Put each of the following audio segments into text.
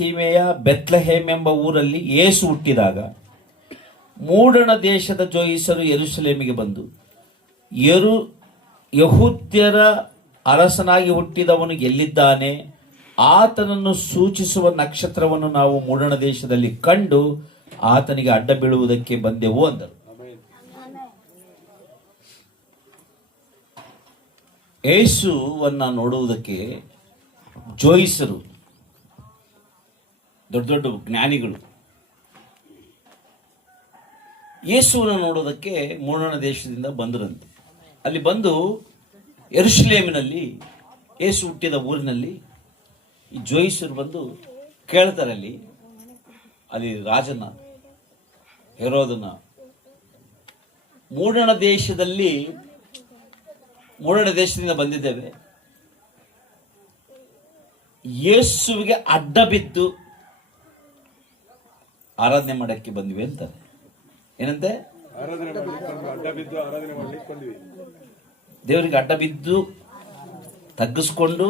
ಸೀಮೆಯ ಬೆತ್ಲೆಹೇಮ್ ಎಂಬ ಊರಲ್ಲಿ ಯೇಸು ಹುಟ್ಟಿದಾಗ ಮೂಡಣ ದೇಶದ ಜೋಯಿಸರು ಯೆರೂಸಲೇಮಿಗೆ ಬಂದು ಯಹೂದ್ಯರ ಅರಸನಾಗಿ ಹುಟ್ಟಿದವನು ಎಲ್ಲಿದ್ದಾನೆ, ಆತನನ್ನು ಸೂಚಿಸುವ ನಕ್ಷತ್ರವನ್ನು ನಾವು ಮೂಡಣ ದೇಶದಲ್ಲಿ ಕಂಡು ಆತನಿಗೆ ಅಡ್ಡ ಬೀಳುವುದಕ್ಕೆ ಬಂದೆವು ಅಂದರು. ಯೇಸುವನ್ನ ನೋಡುವುದಕ್ಕೆ ಜೋಯಿಸರು, ದೊಡ್ಡ ದೊಡ್ಡ ಜ್ಞಾನಿಗಳು, ಯೇಸುವನ್ನು ನೋಡೋದಕ್ಕೆ ಮೂಡಣ ದೇಶದಿಂದ ಬಂದರಂತೆ. ಅಲ್ಲಿ ಬಂದು ಯೆರೂಸಲೇಮಿನಲ್ಲಿ, ಯೇಸು ಹುಟ್ಟಿದ ಊರಿನಲ್ಲಿ ಈ ಜೋಯಿಸರು ಬಂದು ಕೇಳ್ತಾರೆ. ಅಲ್ಲಿ ರಾಜನ ಹೆರೋದನ ಮೂಡಣ ದೇಶದಿಂದ ಬಂದಿದ್ದೇವೆ, ಯೇಸುವಿಗೆ ಅಡ್ಡ ಬಿದ್ದು ಆರಾಧನೆ ಮಾಡಕ್ಕೆ ಬಂದಿವೆ ಅಂತಾರೆ. ಏನಂತೆ? ದೇವರಿಗೆ ಅಡ್ಡ ಬಿದ್ದು ತಗ್ಗಿಸ್ಕೊಂಡು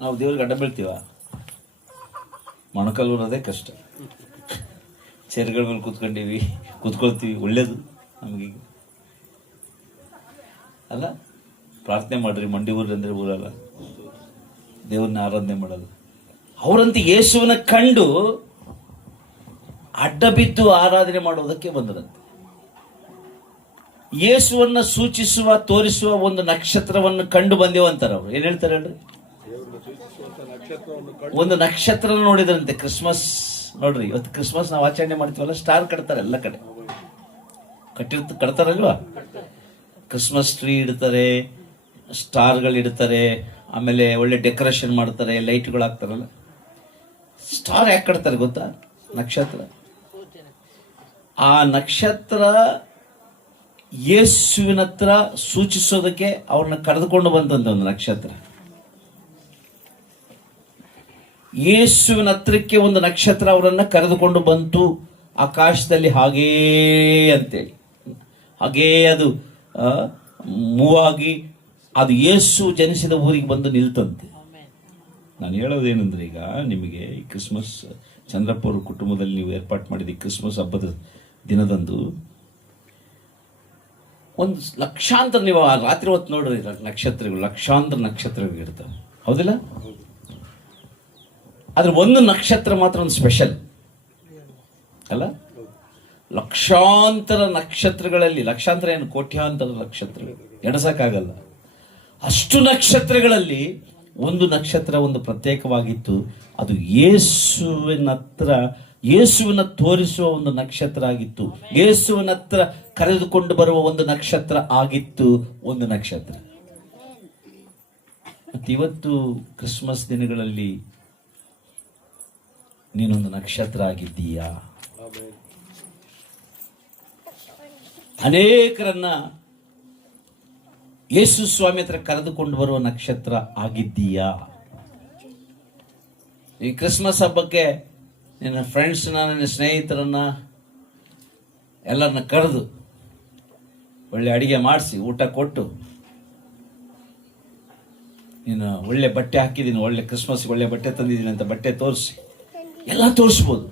ನಾವು ದೇವರಿಗೆ ಅಡ್ಡ ಬೀಳ್ತೀವ? ಮೊಣಕಾಲೂರದೇ ಕಷ್ಟ. ಚೇರ್ಗಳ ಮೇಲೆ ಕೂತ್ಕೊಳ್ತೀವಿ, ಒಳ್ಳೇದು ನಮಗೀಗ ಅಲ್ಲ. ಪ್ರಾರ್ಥನೆ ಮಾಡ್ರಿ, ಮಂಡಿ ಊರಿ ಅಂದ್ರೆ ಊರಲ್ಲ, ದೇವ್ರನ್ನ ಆರಾಧನೆ ಮಾಡಲ್ಲ. ಅವರಂತೆ ಯೇಸುವನ್ನ ಕಂಡು ಅಡ್ಡ ಬಿದ್ದು ಆರಾಧನೆ ಮಾಡುವುದಕ್ಕೆ ಬಂದರಂತೆ. ಯೇಸುವನ್ನ ಸೂಚಿಸುವ, ತೋರಿಸುವ ಒಂದು ನಕ್ಷತ್ರವನ್ನು ಕಂಡು ಬಂದೇವಂತಾರೆ ಅವರು. ಏನ್ ಹೇಳ್ತಾರೆ ಹೇಳ್ರಿ? ಒಂದು ನಕ್ಷತ್ರ ನೋಡಿದ್ರಂತೆ. ಕ್ರಿಸ್ಮಸ್ ನೋಡ್ರಿ, ಇವತ್ತು ಕ್ರಿಸ್ಮಸ್ ನಾವು ಆಚರಣೆ ಮಾಡ್ತೀವಲ್ಲ, ಸ್ಟಾರ್ ಕಟ್ತಾರೆ ಎಲ್ಲ ಕಡೆ, ಕಟ್ತಾರಲ್ವಾ? ಕ್ರಿಸ್ಮಸ್ ಟ್ರೀ ಇಡ್ತಾರೆ, ಸ್ಟಾರ್ಗಳು ಇಡ್ತಾರೆ, ಆಮೇಲೆ ಒಳ್ಳೆ ಡೆಕೋರೇಷನ್ ಮಾಡ್ತಾರೆ, ಲೈಟ್ಗಳು ಹಾಕ್ತಾರಲ್ಲ. ಸ್ಟಾರ್ ಯಾಕೆ ಕಟ್ತಾರೆ ಗೊತ್ತಾ? ನಕ್ಷತ್ರ. ಆ ನಕ್ಷತ್ರ ಯೇಸುವಿನ ಹತ್ರ ಸೂಚಿಸೋದಕ್ಕೆ ಅವ್ರನ್ನ ಕರೆದುಕೊಂಡು ಬಂದಂತ ಒಂದು ನಕ್ಷತ್ರ. ಯೇಸುವಿನ ಹತ್ರಕ್ಕೆ ಒಂದು ನಕ್ಷತ್ರ ಅವರನ್ನ ಕರೆದುಕೊಂಡು ಬಂತು ಆಕಾಶದಲ್ಲಿ, ಹಾಗೇ ಅಂತೇಳಿ. ಹಾಗೇ ಅದು ಮೂವ್ ಆಗಿ ಅದು ಯೇಸು ಜನಿಸಿದ ಊರಿಗೆ ಬಂದು ನಿಲ್ತಂತೆ. ನಾನು ಹೇಳೋದೇನೆಂದ್ರೆ, ಈಗ ನಿಮಗೆ ಈ ಕ್ರಿಸ್ಮಸ್, ಚಂದ್ರಪ್ಪ ಅವ್ರ ಕುಟುಂಬದಲ್ಲಿ ನೀವು ಏರ್ಪಾಟ್ ಮಾಡಿದ ಈ ಕ್ರಿಸ್ಮಸ್ ಹಬ್ಬದ ದಿನದಂದು ಒಂದು ಲಕ್ಷಾಂತರ, ನೀವು ಆ ರಾತ್ರಿ ಹೊತ್ತು ನೋಡ್ರಿ, ನಕ್ಷತ್ರಗಳು, ಲಕ್ಷಾಂತರ ನಕ್ಷತ್ರಗಳು ಇರ್ತವೆ, ಹೌದಿಲ್ಲ? ಆದ್ರೆ ಒಂದು ನಕ್ಷತ್ರ ಮಾತ್ರ ಒಂದು ಸ್ಪೆಷಲ್ ಅಲ್ಲ. ಲಕ್ಷಾಂತರ ನಕ್ಷತ್ರಗಳಲ್ಲಿ, ಲಕ್ಷಾಂತರ ಏನು, ಕೋಟ್ಯಾಂತರ ನಕ್ಷತ್ರಗಳು, ಎಣಸಕ್ಕಾಗಲ್ಲ ಅಷ್ಟು ನಕ್ಷತ್ರಗಳಲ್ಲಿ ಒಂದು ನಕ್ಷತ್ರ ಒಂದು ಪ್ರತ್ಯೇಕವಾಗಿತ್ತು. ಅದು ಯೇಸುವಿನ ತೋರಿಸುವ ಒಂದು ನಕ್ಷತ್ರ ಆಗಿತ್ತು. ಯೇಸುವಿನ ಹತ್ರ ಕರೆದುಕೊಂಡು ಬರುವ ಒಂದು ನಕ್ಷತ್ರ ಆಗಿತ್ತು. ಒಂದು ನಕ್ಷತ್ರ. ಮತ್ತೆ ಇವತ್ತು ಕ್ರಿಸ್ಮಸ್ ದಿನಗಳಲ್ಲಿ ನೀನೊಂದು ನಕ್ಷತ್ರ ಆಗಿದ್ದೀಯಾ? ಅನೇಕರನ್ನ ಯೇಸು ಸ್ವಾಮಿ ಹತ್ರ ಕರೆದುಕೊಂಡು ಬರುವ ನಕ್ಷತ್ರ ಆಗಿದ್ದೀಯಾ? ಈ ಕ್ರಿಸ್ಮಸ್ ಹಬ್ಬಕ್ಕೆ ನಿನ್ನ ಫ್ರೆಂಡ್ಸ್ನ, ನಿನ್ನ ಸ್ನೇಹಿತರನ್ನ ಎಲ್ಲರನ್ನ ಕರೆದು ಒಳ್ಳೆ ಅಡಿಗೆ ಮಾಡಿಸಿ ಊಟ ಕೊಟ್ಟು, ನೀನು ಒಳ್ಳೆ ಬಟ್ಟೆ ಹಾಕಿದ್ದೀನಿ, ಒಳ್ಳೆ ಕ್ರಿಸ್ಮಸ್ಗೆ ಒಳ್ಳೆ ಬಟ್ಟೆ ತಂದಿದ್ದೀನಿ ಅಂತ ಬಟ್ಟೆ ತೋರಿಸಿ, ಎಲ್ಲ ತೋರಿಸ್ಬೋದು.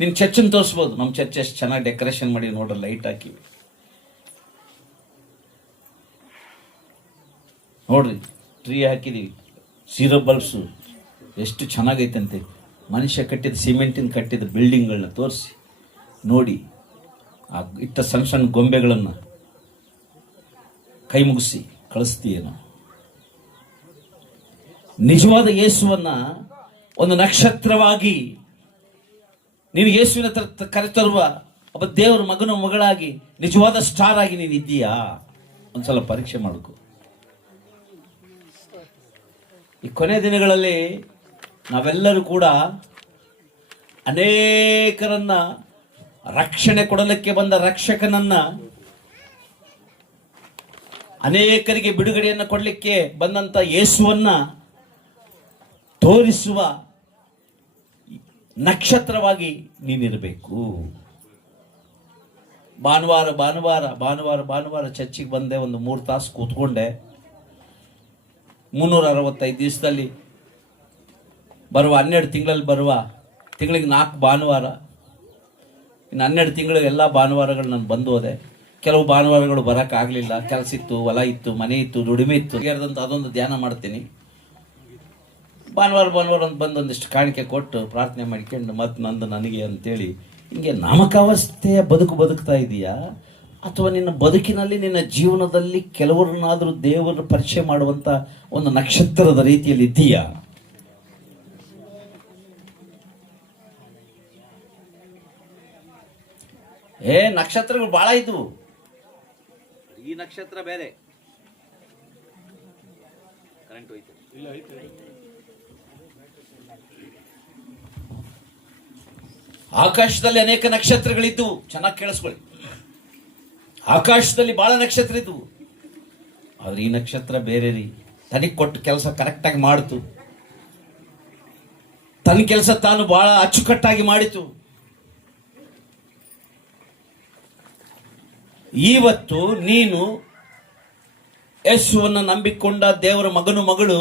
ನಿನ್ನ ಚರ್ಚನ್ನು ತೋರಿಸ್ಬೋದು. ನಮ್ಮ ಚರ್ಚ್ ಎಷ್ಟು ಚೆನ್ನಾಗಿ ಡೆಕೋರೇಷನ್ ಮಾಡಿ ನೋಡ್ರಿ, ಲೈಟ್ ಹಾಕಿವಿ ನೋಡ್ರಿ, ಟ್ರೀ ಹಾಕಿದೀವಿ, ಸೀರೋ ಬಲ್ಬ್ಸು ಎಷ್ಟು ಚೆನ್ನಾಗೈತಂತೆ. ಮನುಷ್ಯ ಕಟ್ಟಿದ ಸಿಮೆಂಟಿನ ಕಟ್ಟಿದ ಬಿಲ್ಡಿಂಗ್ಗಳನ್ನ ತೋರಿಸಿ ನೋಡಿ, ಆ ಇಟ್ಟ ಸಣ್ಣ ಸಣ್ಣ ಗೊಂಬೆಗಳನ್ನು ಕೈ ಮುಗಿಸಿ ಕಳಿಸ್ತೀಯೇನೋ. ನಿಜವಾದ ಯೇಸುವನ್ನ ಒಂದು ನಕ್ಷತ್ರವಾಗಿ ನೀನು ಯೇಸುವಿನ ಕರೆತರುವ ಒಬ್ಬ ದೇವರ ಮಗನ ಮಗಳಾಗಿ, ನಿಜವಾದ ಸ್ಟಾರ್ ಆಗಿ ನೀನು ಇದ್ದೀಯಾ? ಒಂದ್ಸಲ ಪರೀಕ್ಷೆ ಮಾಡ್ಕೊ. ಈ ಕೊನೆ ದಿನಗಳಲ್ಲಿ ನಾವೆಲ್ಲರೂ ಕೂಡ ಅನೇಕರನ್ನ ರಕ್ಷಣೆ ಕೊಡಲಿಕ್ಕೆ ಬಂದ ರಕ್ಷಕನನ್ನ, ಅನೇಕರಿಗೆ ಬಿಡುಗಡೆಯನ್ನು ಕೊಡಲಿಕ್ಕೆ ಬಂದಂತ ಯೇಸುವನ್ನ ತೋರಿಸುವ ನಕ್ಷತ್ರವಾಗಿ ನೀನಿರಬೇಕು. ಭಾನುವಾರ ಚರ್ಚಿಗೆ ಬಂದೆ, ಒಂದು 3 ತಾಸು ಕೂತ್ಕೊಂಡೆ. 365 ದಿವಸದಲ್ಲಿ ಬರುವ 12 ತಿಂಗಳಲ್ಲಿ ತಿಂಗಳಿಗೆ 4 ಭಾನುವಾರ, ಇನ್ನು 12 ತಿಂಗಳು ಎಲ್ಲ ಭಾನುವಾರಗಳು ನಾನು ಬಂದು ಹೋದೆ. ಕೆಲವು ಭಾನುವಾರಗಳು ಬರೋಕ್ಕಾಗಲಿಲ್ಲ, ಕೆಲಸ ಇತ್ತು, ಹೊಲ ಇತ್ತು, ಮನೆ ಇತ್ತು, ದುಡಿಮೆ ಇತ್ತು. ಅದೊಂದು ಧ್ಯಾನ ಮಾಡ್ತೀನಿ. ಭಾನುವಾರ ಒಂದು ಬಂದು ಒಂದಿಷ್ಟು ಕಾಣಿಕೆ ಕೊಟ್ಟು ಪ್ರಾರ್ಥನೆ ಮಾಡ್ಕೊಂಡು ಮತ್ತು ನನಗೆ ಅಂತೇಳಿ ಹಿಂಗೆ ನಾಮಕಾವಸ್ಥೆಯ ಬದುಕ್ತಾ ಇದೆಯಾ, ಅಥವಾ ನಿನ್ನ ಬದುಕಿನಲ್ಲಿ ನಿನ್ನ ಜೀವನದಲ್ಲಿ ಕೆಲವರನ್ನಾದರೂ ದೇವರ ಪರಿಚಯ ಮಾಡುವಂಥ ಒಂದು ನಕ್ಷತ್ರದ ರೀತಿಯಲ್ಲಿ ಇದೆಯಾ? ನಕ್ಷತ್ರಗಳು ಬಹಳ ಇದ್ವು, ಈ ನಕ್ಷತ್ರ ಬೇರೆ. ಕರೆಂಟ್ ಹೋಯ್ತು. ಆಕಾಶದಲ್ಲಿ ಅನೇಕ ನಕ್ಷತ್ರಗಳಿದ್ವು. ಚೆನ್ನಾಗಿ ಕೇಳಿಸ್ಕೊಳ್ಳಿ, ಆಕಾಶದಲ್ಲಿ ಬಹಳ ನಕ್ಷತ್ರ ಇದ್ವು. ಆದ್ರೆ ಈ ನಕ್ಷತ್ರ ಬೇರೆ ರೀ. ತನಗೆ ಕೊಟ್ಟು ಕೆಲಸ ಕರೆಕ್ಟಾಗಿ ಮಾಡಿತು, ತನ್ನ ಕೆಲಸ ತಾನು ಬಹಳ ಅಚ್ಚುಕಟ್ಟಾಗಿ ಮಾಡಿತು. ಇವತ್ತು ನೀನು ಯೇಸುವನ್ನು ನಂಬಿಕೊಂಡ ದೇವರ ಮಗಳು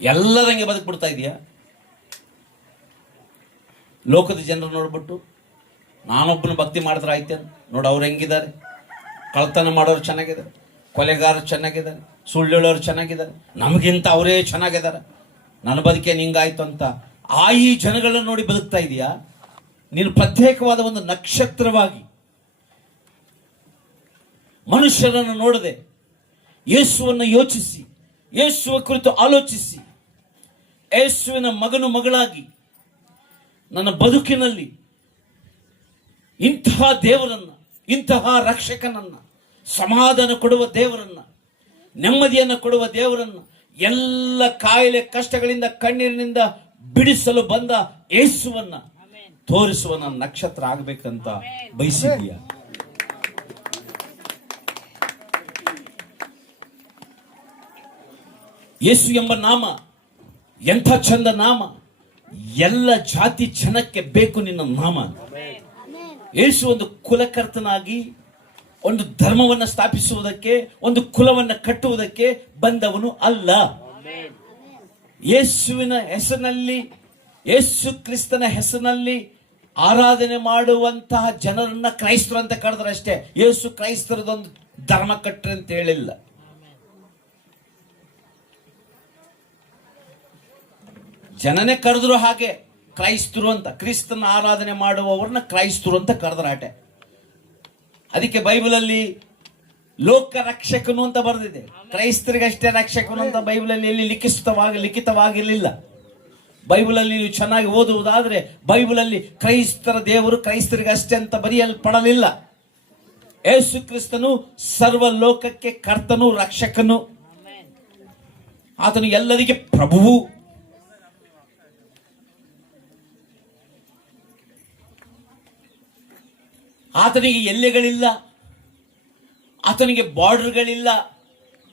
ಎಲ್ಲರಂಗೆ ಬದುಕ್ಬಿಡ್ತಾ ಇದೆಯಾ? ಲೋಕದ ಜನರು ನೋಡ್ಬಿಟ್ಟು ನಾನೊಬ್ಬನ ಭಕ್ತಿ ಮಾಡಿದ್ರೆ ಆಯ್ತು, ನೋಡು ಅವ್ರು ಹೆಂಗಿದ್ದಾರೆ, ಕಳ್ತನ ಮಾಡೋರು ಚೆನ್ನಾಗಿದ್ದಾರೆ, ಕೊಲೆಗಾರರು ಚೆನ್ನಾಗಿದ್ದಾರೆ, ಸುಳ್ಳು ಹೇಳೋರು ಚೆನ್ನಾಗಿದ್ದಾರೆ, ನಮಗಿಂತ ಅವರೇ ಚೆನ್ನಾಗಿದ್ದಾರೆ, ನನ್ನ ಬದುಕೇನು ಹಿಂಗಾಯ್ತು ಅಂತ ಈ ಜನಗಳನ್ನ ನೋಡಿ ಬದುಕ್ತಾ ಇದೆಯಾ? ನೀನು ಪ್ರತ್ಯೇಕವಾದ ಒಂದು ನಕ್ಷತ್ರವಾಗಿ ಮನುಷ್ಯರನ್ನು ನೋಡದೆ ಯೇಸುವನ್ನು ಯೋಚಿಸಿ, ಯೇಸುವ ಕುರಿತು ಆಲೋಚಿಸಿ, ಯೇಸುವಿನ ಮಗಳಾಗಿ ನನ್ನ ಬದುಕಿನಲ್ಲಿ ಇಂತಹ ದೇವರನ್ನ, ಇಂತಹ ರಕ್ಷಕನನ್ನ, ಸಮಾಧಾನ ಕೊಡುವ ದೇವರನ್ನ, ನೆಮ್ಮದಿಯನ್ನು ಕೊಡುವ ದೇವರನ್ನ, ಎಲ್ಲ ಕಾಯಿಲೆ ಕಷ್ಟಗಳಿಂದ ಕಣ್ಣೀರಿನಿಂದ ಬಿಡಿಸಲು ಬಂದ ಯೇಸುವನ್ನ ತೋರಿಸುವ ನನ್ನ ನಕ್ಷತ್ರ ಆಗಬೇಕಂತ ಬಯಸಿದೀಯ? ಯೇಸು ಎಂಬ ನಾಮ ಎಂಥ ಚಂದ ನಾಮ, ಎಲ್ಲ ಜಾತಿ ಜನಕ್ಕೆ ಬೇಕು ನಿನ್ನ ನಾಮ. ಯೇಸು ಒಂದು ಕುಲಕರ್ತನಾಗಿ ಒಂದು ಧರ್ಮವನ್ನು ಸ್ಥಾಪಿಸುವುದಕ್ಕೆ, ಒಂದು ಕುಲವನ್ನು ಕಟ್ಟುವುದಕ್ಕೆ ಬಂದವನು ಅಲ್ಲ. ಯೇಸುವಿನ ಹೆಸರಿನಲ್ಲಿ, ಯೇಸು ಕ್ರಿಸ್ತನ ಹೆಸರಿನಲ್ಲಿ ಆರಾಧನೆ ಮಾಡುವಂತಹ ಜನರನ್ನ ಕ್ರೈಸ್ತರು ಅಂತ ಕರೆದ್ರೆ ಅಷ್ಟೇ. ಯೇಸು ಕ್ರೈಸ್ತರದೊಂದು ಧರ್ಮ ಕಟ್ಟ್ರಿ ಅಂತ ಹೇಳಿಲ್ಲ. ಜನನೇ ಕರೆದ್ರು ಹಾಗೆ ಕ್ರೈಸ್ತರು ಅಂತ. ಕ್ರಿಸ್ತನ ಆರಾಧನೆ ಮಾಡುವವ್ರನ್ನ ಕ್ರೈಸ್ತರು ಅಂತ ಕರೆದ್ರ ಆಟೆ. ಅದಕ್ಕೆ ಬೈಬಲಲ್ಲಿ ಲೋಕ ರಕ್ಷಕನು ಅಂತ ಬರೆದಿದೆ, ಕ್ರೈಸ್ತರಿಗಷ್ಟೇ ರಕ್ಷಕನು ಅಂತ ಬೈಬಲಲ್ಲಿ ಎಲ್ಲಿ ಲಿಖಿತವಾಗಿರಲಿಲ್ಲ. ಬೈಬಲಲ್ಲಿ ನೀವು ಚೆನ್ನಾಗಿ ಓದುವುದಾದ್ರೆ ಬೈಬಲಲ್ಲಿ ಕ್ರೈಸ್ತರ ದೇವರು ಕ್ರೈಸ್ತರಿಗಷ್ಟೇ ಅಂತ ಬರೆಯಲ್ಪಡಲಿಲ್ಲ. ಯೇಸು ಕ್ರಿಸ್ತನು ಸರ್ವ ಲೋಕಕ್ಕೆ ಕರ್ತನು, ರಕ್ಷಕನು. ಆತನು ಎಲ್ಲರಿಗೆ ಪ್ರಭುವು. ಆತನಿಗೆ ಎಲ್ಲೆಗಳಿಲ್ಲ, ಆತನಿಗೆ ಬಾರ್ಡರ್ಗಳಿಲ್ಲ.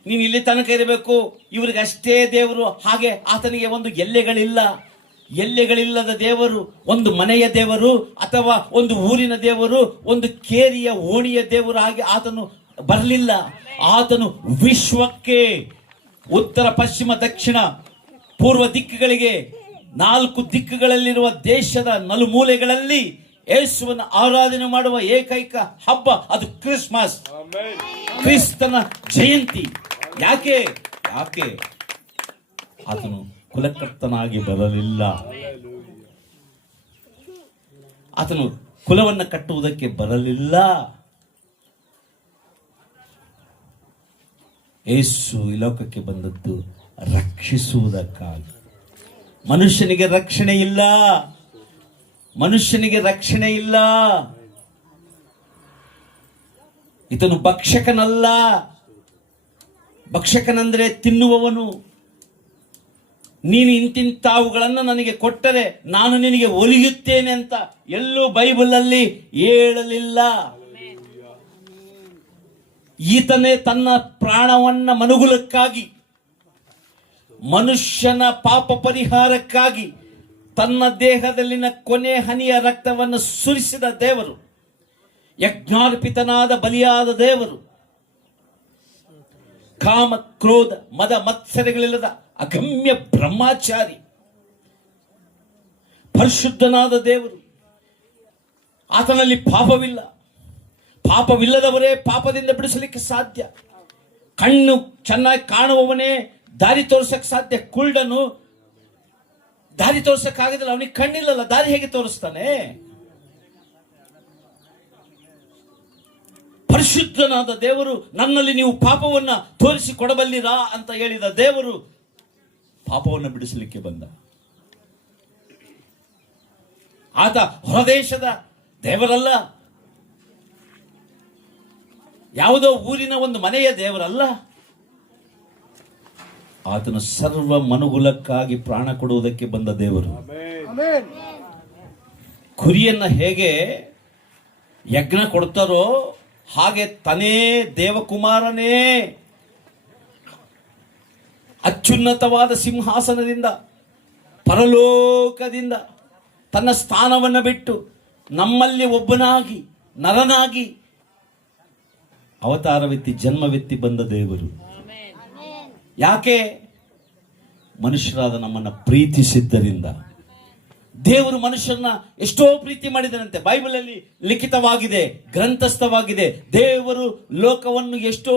ನೀನು ಇಲ್ಲಿ ತನಕ ಇರಬೇಕು, ಇವರಿಗಷ್ಟೇ ದೇವರು, ಹಾಗೆ ಆತನಿಗೆ ಒಂದು ಎಲ್ಲೆಗಳಿಲ್ಲದ ದೇವರು, ಒಂದು ಮನೆಯ ದೇವರು ಅಥವಾ ಒಂದು ಊರಿನ ದೇವರು, ಒಂದು ಕೇರಿಯ ಓಣಿಯ ದೇವರು ಹಾಗೆ ಆತನು ಬರಲಿಲ್ಲ. ಆತನು ವಿಶ್ವಕ್ಕೆ ಉತ್ತರ, ಪಶ್ಚಿಮ, ದಕ್ಷಿಣ, ಪೂರ್ವ ದಿಕ್ಕುಗಳಿಗೆ, 4 ದಿಕ್ಕುಗಳಲ್ಲಿರುವ ದೇಶದ ನಲುಮೂಲೆಗಳಲ್ಲಿ ಯೇಸುವನ್ನು ಆರಾಧನೆ ಮಾಡುವ ಏಕೈಕ ಹಬ್ಬ ಅದು ಕ್ರಿಸ್ಮಸ್, ಕ್ರಿಸ್ತನ ಜಯಂತಿ. ಯಾಕೆ ಆತನು ಕುಲಕರ್ತನಾಗಿ ಬರಲಿಲ್ಲ, ಆತನು ಕುಲವನ್ನು ಕಟ್ಟುವುದಕ್ಕೆ ಬರಲಿಲ್ಲ. ಯೇಸು ಈ ಲೋಕಕ್ಕೆ ಬಂದದ್ದು ರಕ್ಷಿಸುವುದಕ್ಕಾಗಿ. ಮನುಷ್ಯನಿಗೆ ರಕ್ಷಣೆ ಇಲ್ಲ. ಈತನು ಭಕ್ಷಕನಲ್ಲ. ಭಕ್ಷಕನಂದ್ರೆ ತಿನ್ನುವವನು. ನೀನು ಇಂತಿಂತಾವುಗಳನ್ನು ನನಗೆ ಕೊಟ್ಟರೆ ನಾನು ನಿನಗೆ ಒಲಿಯುತ್ತೇನೆ ಅಂತ ಎಲ್ಲೂ ಬೈಬಲಲ್ಲಿ ಹೇಳಲಿಲ್ಲ. ಈತನೇ ತನ್ನ ಪ್ರಾಣವನ್ನ ಮನುಗುಲಕ್ಕಾಗಿ, ಮನುಷ್ಯನ ಪಾಪ ಪರಿಹಾರಕ್ಕಾಗಿ ತನ್ನ ದೇಹದಲ್ಲಿನ ಕೊನೆ ಹನಿಯ ರಕ್ತವನ್ನು ಸುರಿಸಿದ ದೇವರು, ಯಜ್ಞಾರ್ಪಿತನಾದ ಬಲಿಯಾದ ದೇವರು. ಕಾಮ ಕ್ರೋಧ ಮದ ಮತ್ಸರಗಳಿಲ್ಲದ ಅಗಮ್ಯ ಬ್ರಹ್ಮಚಾರಿ, ಪರಿಶುದ್ಧನಾದ ದೇವರು. ಆತನಲ್ಲಿ ಪಾಪವಿಲ್ಲ. ಪಾಪವಿಲ್ಲದವರೇ ಪಾಪದಿಂದ ಬಿಡಿಸಲಿಕ್ಕೆ ಸಾಧ್ಯ. ಕಣ್ಣು ಚೆನ್ನಾಗಿ ಕಾಣುವವನೇ ದಾರಿ ತೋರಿಸಕ್ಕೆ ಸಾಧ್ಯ. ಕುರುಡನು ದಾರಿ ತೋರಿಸಕ್ಕಾಗದಿಲ್ಲ, ಅವನಿಗೆ ಕಣ್ಣಿಲ್ಲಲ್ಲ, ದಾರಿ ಹೇಗೆ ತೋರಿಸ್ತಾನೆ? ಪರಿಶುದ್ಧನಾದ ದೇವರು, ನನ್ನಲ್ಲಿ ನೀವು ಪಾಪವನ್ನ ತೋರಿಸಿ ಕೊಡಬಲ್ಲಿರಾ ಅಂತ ಹೇಳಿದ ದೇವರು ಪಾಪವನ್ನು ಬಿಡಿಸಲಿಕ್ಕೆ ಬಂದ. ಆತ ಹೊರದೇಶದ ದೇವರಲ್ಲ, ಯಾವುದೋ ಊರಿನ ಒಂದು ಮನೆಯ ದೇವರಲ್ಲ. ಆತನು ಸರ್ವ ಮನುಕುಲಕ್ಕಾಗಿ ಪ್ರಾಣ ಕೊಡುವುದಕ್ಕೆ ಬಂದ ದೇವರು. ಕುರಿಯನ್ನ ಹೇಗೆ ಯಜ್ಞ ಕೊಡ್ತಾರೋ ಹಾಗೆ ತನೇ ದೇವಕುಮಾರನೇ ಅತ್ಯುನ್ನತವಾದ ಸಿಂಹಾಸನದಿಂದ ಪರಲೋಕದಿಂದ ತನ್ನ ಸ್ಥಾನವನ್ನು ಬಿಟ್ಟು ನಮ್ಮಲ್ಲಿ ಒಬ್ಬನಾಗಿ ನರನಾಗಿ ಅವತಾರವೆತ್ತಿ ಜನ್ಮವೆತ್ತಿ ಬಂದ ದೇವರು. ಯಾಕೆ? ಮನುಷ್ಯರಾದ ನಮ್ಮನ್ನ ಪ್ರೀತಿಸಿದ್ದರಿಂದ. ದೇವರು ಮನುಷ್ಯರನ್ನ ಎಷ್ಟೋ ಪ್ರೀತಿ ಮಾಡಿದನಂತೆ. ಬೈಬಲಲ್ಲಿ ಲಿಖಿತವಾಗಿದೆ, ಗ್ರಂಥಸ್ಥವಾಗಿದೆ. ದೇವರು ಲೋಕವನ್ನು ಎಷ್ಟೋ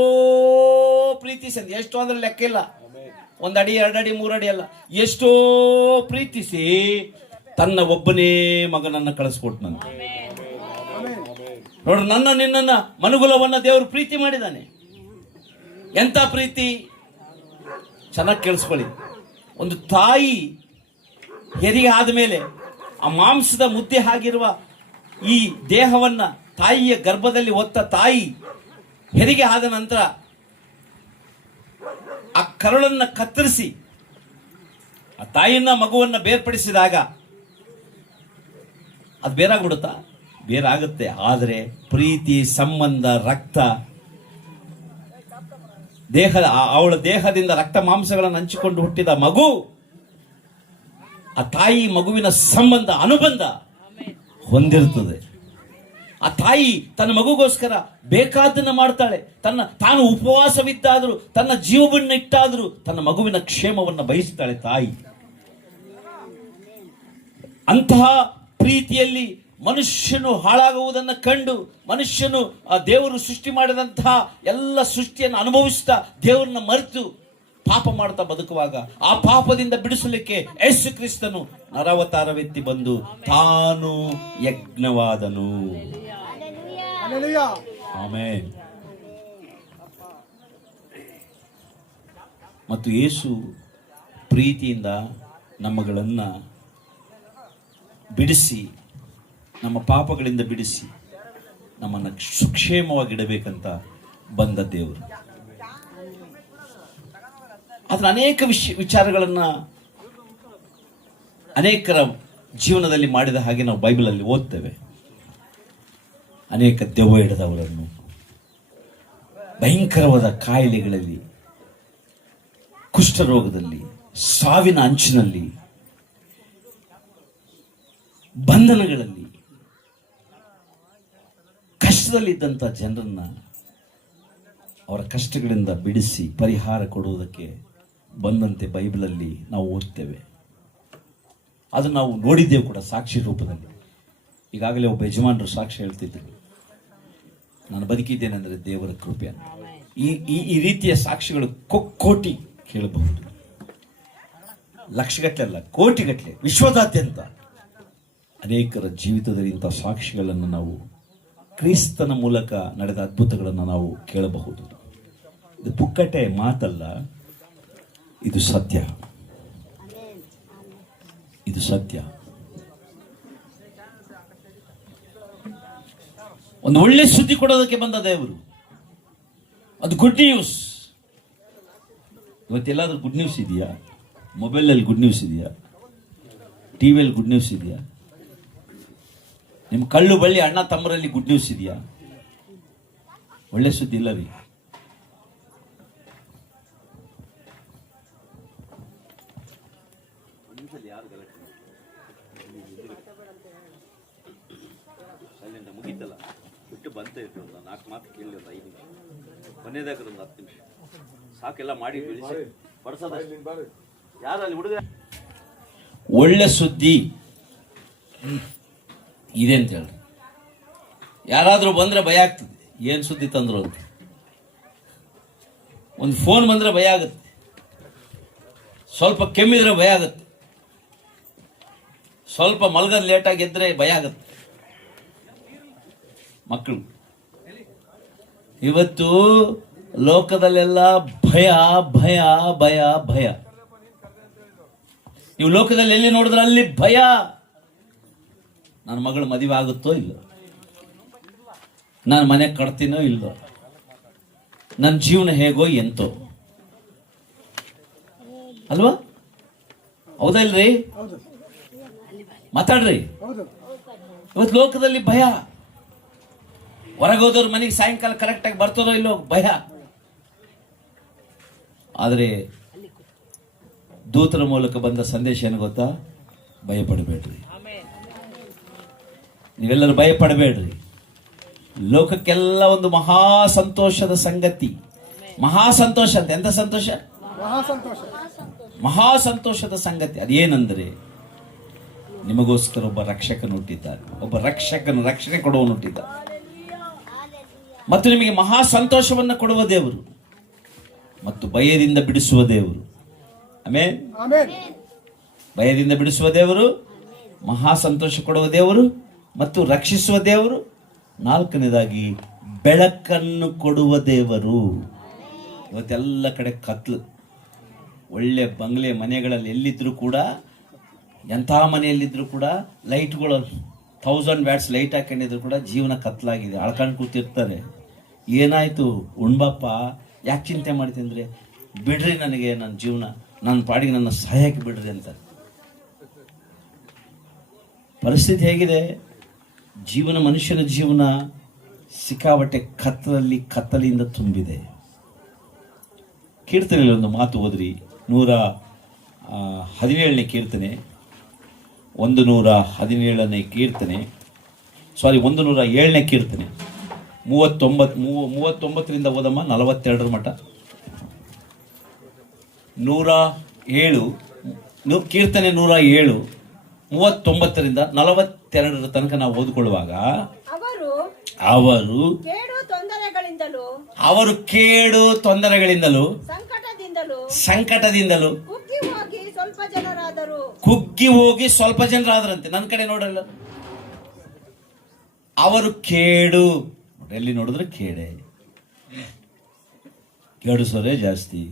ಪ್ರೀತಿಸಿದ. ಎಷ್ಟೋ ಅಂದ್ರೆ ಲೆಕ್ಕ ಇಲ್ಲ. 1 ಅಡಿ 2 ಅಡಿ 3 ಅಡಿ ಅಲ್ಲ, ಎಷ್ಟೋ ಪ್ರೀತಿಸಿ ತನ್ನ ಒಬ್ಬನೇ ಮಗನನ್ನ ಕಳಿಸ್ಕೊಟ್ನಂತೆ. ನೋಡ್ರಿ, ನಿನ್ನನ್ನ ಮನುಕುಲವನ್ನ ದೇವರು ಪ್ರೀತಿ ಮಾಡಿದ್ದಾನೆ. ಎಂತ ಪ್ರೀತಿ? ಚೆನ್ನಾಗಿ ಕೇಳಿಸ್ಕೊಳ್ಳಿ. ಒಂದು ತಾಯಿ ಹೆರಿಗೆ ಆದ ಮೇಲೆ ಆ ಮಾಂಸದ ಮುದ್ದೆ ಆಗಿರುವ ಈ ದೇಹವನ್ನ ತಾಯಿಯ ಗರ್ಭದಲ್ಲಿ ಹೊತ್ತ ತಾಯಿ ಹೆರಿಗೆ ಆದ ನಂತರ ಆ ಕರುಳನ್ನ ಕತ್ತರಿಸಿ ಆ ತಾಯಿಯನ್ನ ಮಗುವನ್ನ ಬೇರ್ಪಡಿಸಿದಾಗ ಅದು ಬೇರಾಗ್ಬಿಡುತ್ತಾ? ಬೇರಾಗುತ್ತೆ. ಆದರೆ ಪ್ರೀತಿ, ಸಂಬಂಧ, ರಕ್ತ, ಅವಳ ದೇಹದಿಂದ ರಕ್ತ ಮಾಂಸಗಳನ್ನು ಹಂಚಿಕೊಂಡು ಹುಟ್ಟಿದ ಮಗು, ಆ ತಾಯಿ ಮಗುವಿನ ಸಂಬಂಧ, ಅನುಬಂಧ ಹೊಂದಿರುತ್ತದೆ. ಆ ತಾಯಿ ತನ್ನ ಮಗುಗೋಸ್ಕರ ಬೇಕಾದನ್ನ ಮಾಡ್ತಾಳೆ. ತಾನು ಉಪವಾಸವಿದ್ದಾದರೂ, ತನ್ನ ಜೀವವನ್ನು ಇಟ್ಟಾದರೂ ತನ್ನ ಮಗುವಿನ ಕ್ಷೇಮವನ್ನು ಬಯಸ್ತಾಳೆ ತಾಯಿ. ಅಂತಹ ಪ್ರೀತಿಯಲ್ಲಿ ಮನುಷ್ಯನು ಹಾಳಾಗುವುದನ್ನು ಕಂಡು ಮನುಷ್ಯನು ಆ ದೇವರು ಸೃಷ್ಟಿ ಮಾಡಿದಂತಹ ಎಲ್ಲ ಸೃಷ್ಟಿಯನ್ನು ಅನುಭವಿಸ್ತಾ ದೇವರನ್ನ ಮರೆತು ಪಾಪ ಮಾಡ್ತಾ ಬದುಕುವಾಗ ಆ ಪಾಪದಿಂದ ಬಿಡಿಸಲಿಕ್ಕೆ ಯೇಸು ಕ್ರಿಸ್ತನು ನರಾವತಾರವೆತ್ತಿ ಬಂದು ತಾನು ಯಜ್ಞವಾದನು. ಆಮೆನ್. ಮತ್ತು ಯೇಸು ಪ್ರೀತಿಯಿಂದ ನಮ್ಮಗಳನ್ನ ಬಿಡಿಸಿ, ನಮ್ಮ ಪಾಪಗಳಿಂದ ಬಿಡಿಸಿ ನಮ್ಮನ್ನು ಸುಕ್ಷೇಮವಾಗಿಡಬೇಕಂತ ಬಂದ ದೇವರು. ಅದರ ಅನೇಕ ವಿಚಾರಗಳನ್ನು ಅನೇಕರ ಜೀವನದಲ್ಲಿ ಮಾಡಿದ ಹಾಗೆ ನಾವು ಬೈಬಲಲ್ಲಿ ಓದ್ತೇವೆ. ಅನೇಕ ದೆವ್ವ ಹಿಡಿದವರನ್ನು, ಭಯಂಕರವಾದ ಕಾಯಿಲೆಗಳಲ್ಲಿ, ಕುಷ್ಠರೋಗದಲ್ಲಿ, ಸಾವಿನ ಅಂಚಿನಲ್ಲಿ, ಬಂಧನಗಳಲ್ಲಿ, ಕಷ್ಟದಲ್ಲಿದ್ದಂಥ ಜನರನ್ನ ಅವರ ಕಷ್ಟಗಳಿಂದ ಬಿಡಿಸಿ ಪರಿಹಾರ ಕೊಡುವುದಕ್ಕೆ ಬಂದಂತೆ ಬೈಬಲಲ್ಲಿ ನಾವು ಓದ್ತೇವೆ. ಅದು ನಾವು ನೋಡಿದ್ದೇವೆ ಕೂಡ ಸಾಕ್ಷಿ ರೂಪದಲ್ಲಿ. ಈಗಾಗಲೇ ಒಬ್ಬ ಯಜಮಾನರು ಸಾಕ್ಷಿ ಹೇಳ್ತಿದ್ರು, ನಾನು ಬದುಕಿದ್ದೇನೆಂದರೆ ದೇವರ ಕೃಪೆ ಅಂತ. ಈ ರೀತಿಯ ಸಾಕ್ಷಿಗಳು ಕೋಟಿ ಕೇಳಬಹುದು. ಲಕ್ಷಗಟ್ಟಲೆ ಅಲ್ಲ, ಕೋಟಿಗಟ್ಟಲೆ, ವಿಶ್ವದಾದ್ಯಂತ ಅನೇಕರ ಜೀವಿತದಲ್ಲಿ ಇಂಥ ಸಾಕ್ಷಿಗಳನ್ನು ನಾವು, ಕ್ರಿಸ್ತನ ಮೂಲಕ ನಡೆದ ಅದ್ಭುತಗಳನ್ನು ನಾವು ಕೇಳಬಹುದು. ಇದು ಪುಕ್ಕಟೆ ಮಾತಲ್ಲ, ಇದು ಸತ್ಯ. ಇದು ಸತ್ಯ. ಒಂದು ಒಳ್ಳೆ ಸುದ್ದಿ ಕೊಡೋದಕ್ಕೆ ಬಂದ ದೇವರು. ಅದು ಗುಡ್ ನ್ಯೂಸ್. ಇವತ್ತೆಲ್ಲಾದ್ರೂ ಗುಡ್ ನ್ಯೂಸ್ ಇದೆಯಾ? ಮೊಬೈಲಲ್ಲಿ ಗುಡ್ ನ್ಯೂಸ್ ಇದೆಯಾ? ಟಿವಿಯಲ್ಲಿ ಗುಡ್ ನ್ಯೂಸ್ ಇದೆಯಾ? ನಿಮ್ಮ ಕಳ್ಳು ಬಳ್ಳಿ ಅಣ್ಣ ತಮ್ಮರಲ್ಲಿ ಗುಡ್ ನ್ಯೂಸ್ ಇದೆಯಾ? ಒಳ್ಳೆ ಸುದ್ದಿ ಇಲ್ಲ ರೀ. ಮುಗೀತಲ್ಲ, ಬಿಟ್ಟು ಬಂತ ಇರ್ತಲ್ಲ, 4 ಮಾತು ಕೇಳಿ ಒಂದು 5 ನಿಮಿಷ, ಕೊನೆಯದಾಗ ಒಂದು 10 ನಿಮಿಷ ಸಾಕೆಲ್ಲ ಮಾಡಿ ಯಾರಲ್ಲಿ ಹುಡುಗ ಒಳ್ಳೆ ಸುದ್ದಿ ಇದೆ ಅಂತ ಹೇಳ್ರಿ. ಯಾರಾದ್ರೂ ಬಂದ್ರೆ ಭಯ ಆಗ್ತದೆ, ಏನ್ ಸುದ್ದಿ ತಂದ್ರು ಅಂತ. ಒಂದು ಫೋನ್ ಬಂದ್ರೆ ಭಯ ಆಗುತ್ತೆ, ಸ್ವಲ್ಪ ಕೆಮ್ಮಿದ್ರೆ ಭಯ ಆಗುತ್ತೆ, ಸ್ವಲ್ಪ ಮಲಗದ್ ಲೇಟ್ ಆಗಿದ್ರೆ ಭಯ ಆಗುತ್ತೆ. ಮಕ್ಕಳು ಇವತ್ತು ಲೋಕದಲ್ಲೆಲ್ಲ ಭಯ ಭಯ ಭಯ ಭಯ. ನೀವು ಲೋಕದಲ್ಲಿ ಎಲ್ಲಿ ನೋಡಿದ್ರೆ ಅಲ್ಲಿ ಭಯ. ನನ್ನ ಮಗಳು ಮದುವೆ ಆಗುತ್ತೋ ಇಲ್ಲೋ, ನಾನು ಮನೆ ಕಟ್ತೀನೋ ಇಲ್ಲೋ, ನನ್ನ ಜೀವನ ಹೇಗೋ ಎಂತೋ, ಅಲ್ವಾ? ಹೌದಾ ಇಲ್ರಿ? ಮಾತಾಡ್ರಿ. ಇವತ್ತು ಲೋಕದಲ್ಲಿ ಭಯ. ಹೊರಗೋದವ್ರ ಮನೆಗೆ ಸಾಯಂಕಾಲ ಕರೆಕ್ಟಾಗಿ ಬರ್ತದೋ ಇಲ್ಲೋ ಭಯ. ಆದರೆ ದೂತರ ಮೂಲಕ ಬಂದ ಸಂದೇಶ ಏನು ಗೊತ್ತಾ? ಭಯಪಡಬೇಡ್ರಿ. ನೀವೆಲ್ಲರೂ ಭಯಪಡಬೇಡ್ರಿ. ಲೋಕಕ್ಕೆಲ್ಲ ಒಂದು ಮಹಾ ಸಂತೋಷದ ಸಂಗತಿ. ಮಹಾ ಸಂತೋಷ ಅಂತ. ಎಂತ ಸಂತೋಷ? ಮಹಾ ಸಂತೋಷದ ಸಂಗತಿ. ಅದೇನೆಂದರೆ ನಿಮಗೋಸ್ಕರ ಒಬ್ಬ ರಕ್ಷಕನು ಹುಟ್ಟಿದ್ದಾನೆ. ಒಬ್ಬ ರಕ್ಷಕನು ರಕ್ಷಣೆ ಕೊಡುವನು ಹುಟ್ಟಿದ್ದಾನೆ. ಮತ್ತು ನಿಮಗೆ ಮಹಾ ಸಂತೋಷವನ್ನು ಕೊಡುವ ದೇವರು ಮತ್ತು ಭಯದಿಂದ ಬಿಡಿಸುವ ದೇವರು. ಆಮೆನ್. ಭಯದಿಂದ ಬಿಡಿಸುವ ದೇವರು, ಮಹಾ ಸಂತೋಷ ಕೊಡುವ ದೇವರು ಮತ್ತು ರಕ್ಷಿಸುವ ದೇವರು. ನಾಲ್ಕನೇದಾಗಿ ಬೆಳಕನ್ನು ಕೊಡುವ ದೇವರು. ಇವತ್ತೆಲ್ಲ ಕಡೆ ಕತ್ಲು. ಒಳ್ಳೆ ಬಂಗ್ಲೆ ಮನೆಗಳಲ್ಲಿ ಎಲ್ಲಿದ್ರೂ ಕೂಡ, ಎಂಥ ಮನೆಯಲ್ಲಿದ್ದರೂ ಕೂಡ ಲೈಟ್ಗಳು 1000 ವ್ಯಾಟ್ಸ್ ಲೈಟ್ ಹಾಕೊಂಡಿದ್ರು ಕೂಡ ಜೀವನ ಕತ್ಲಾಗಿದೆ. ಅಳ್ಕೊಂಡು ಕೂತಿರ್ತಾರೆ. ಏನಾಯ್ತು ಉಣ್ಬಪ್ಪ, ಯಾಕೆ ಚಿಂತೆ ಮಾಡ್ತೀನಿ ಅಂದರೆ, ಬಿಡ್ರಿ ನನಗೆ ನನ್ನ ಜೀವನ, ನನ್ನ ಪಾಡಿಗೆ ನನ್ನ ಸಹಾಯಕ್ಕೆ ಬಿಡ್ರಿ ಅಂತ. ಪರಿಸ್ಥಿತಿ ಹೇಗಿದೆ? ಜೀವನ, ಮನುಷ್ಯನ ಜೀವನ ಸಿಕ್ಕಾಬಟ್ಟೆ ಕತ್ತಲಿಂದ ತುಂಬಿದೆ. ಕೀರ್ತನೆಯಲ್ಲಿ ಒಂದು ಮಾತು ಓದ್ರಿ. 117ನೇ ಕೀರ್ತನೆ, 117ನೇ ಕೀರ್ತನೆ, 107ನೇ ಕೀರ್ತನೆ 39ರಿಂದ ಓದಮ್ಮ 42 ಮಟ್ಟ. 107 ಕೀರ್ತನೆ 107 39ರಿಂದ 42 ತನಕ ನಾವು ಓದ್ಕೊಳ್ಳುವಾಗ, ಅವರು ಕೇಡು ತೊಂದರೆಗಳಿಂದಲೂ ಸಂಕಟದಿಂದಲೂ ಕುಗ್ಗಿ ಹೋಗಿ ಸ್ವಲ್ಪ ಜನರಾದರಂತೆ. ನನ್ನ ಕಡೆ ನೋಡಲ್ಲ, ಅವರು ಕೇಡು. ಎಲ್ಲಿ ನೋಡಿದ್ರೆ ಕೇಳಿಸೋರೇ ಜಾಸ್ತಿ.